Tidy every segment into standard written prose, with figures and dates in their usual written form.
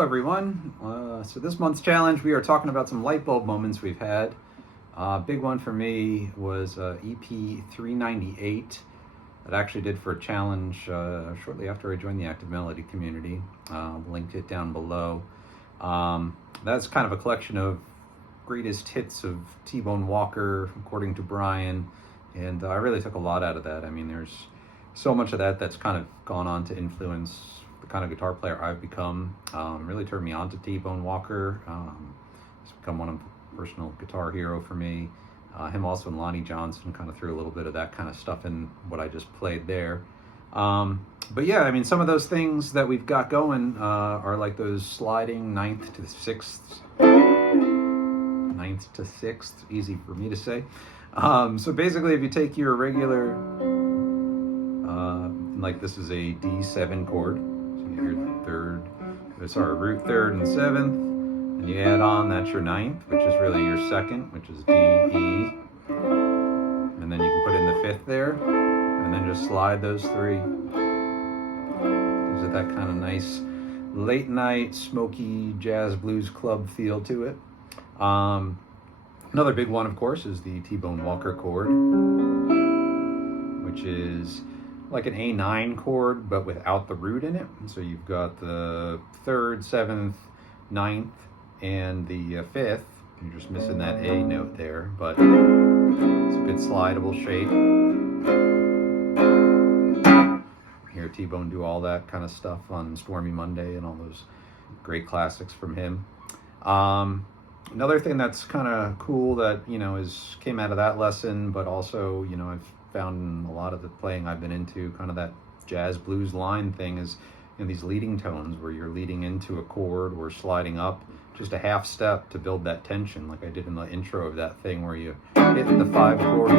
Hello everyone. So this month's challenge, we are talking about some light bulb moments we've had. Big one for me was EP398 that I actually did for a challenge shortly after I joined the Active Melody community. Linked it down below. That's kind of a collection of greatest hits of T-Bone Walker, according to Brian, and I really took a lot out of that. I mean, there's so much of that that's kind of gone on to influence the kind of guitar player I've become. Really turned me on to T-Bone Walker. He's become one of the personal guitar hero for me. Him also and Lonnie Johnson kind of threw a little bit of that kind of stuff in what I just played there. But yeah, I mean, some of those things that we've got going are like those sliding 9th to 6th, easy for me to say. So basically, if you take your regular, like this is a D7 chord, so you have your root 3rd and 7th, and you add on, that's your 9th, which is really your 2nd, which is D, E, and then you can put in the 5th there, and then just slide those 3. Gives it that kind of nice late night, smoky jazz blues club feel to it. Another big one, of course, is the T-Bone Walker chord, which is like an A9 chord, but without the root in it. So you've got the 3rd, 7th, 9th, and the 5th. You're just missing that A note there, but it's a good slidable shape. Hear T-Bone do all that kind of stuff on Stormy Monday and all those great classics from him. Another thing that's kind of cool that, you know, came out of that lesson, but also, you know, I've found in a lot of the playing I've been into, kind of that jazz blues line thing is, you know, these leading tones where you're leading into a chord or sliding up just a half step to build that tension, like I did in the intro of that thing where you hit the 5 chord.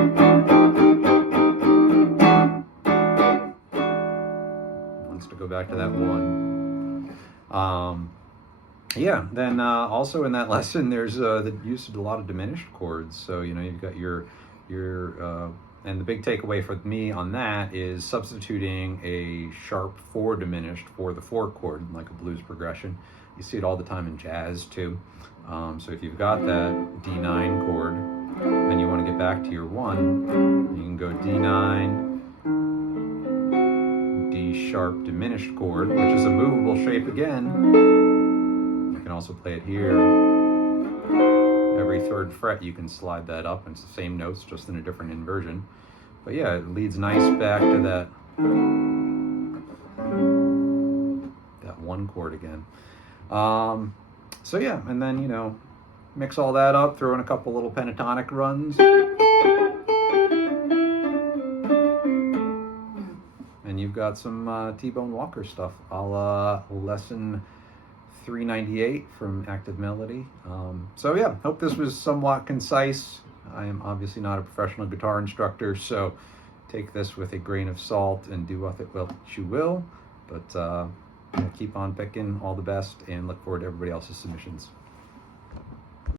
Wants to go back to that 1. Yeah, then also in that lesson, there's the use of a lot of diminished chords. So, you know, you've got your and the big takeaway for me on that is substituting a sharp 4 diminished for the 4 chord, like a blues progression. You see it all the time in jazz too. So if you've got that D9 chord, then you want to get back to your 1, you can go D9, D sharp diminished chord, which is a movable shape again. You can also play it here. Every 3rd fret you can slide that up, and it's the same notes, just in a different inversion. But yeah, it leads nice back to that 1 chord again. So yeah, and then, you know, mix all that up, throw in a couple little pentatonic runs, and you've got some T-Bone Walker stuff. I'll lesson 398 from Active Melody. So yeah, hope this was somewhat concise. I am obviously not a professional guitar instructor, so take this with a grain of salt and do with it what you will. But keep on picking. All the best, and look forward to everybody else's submissions.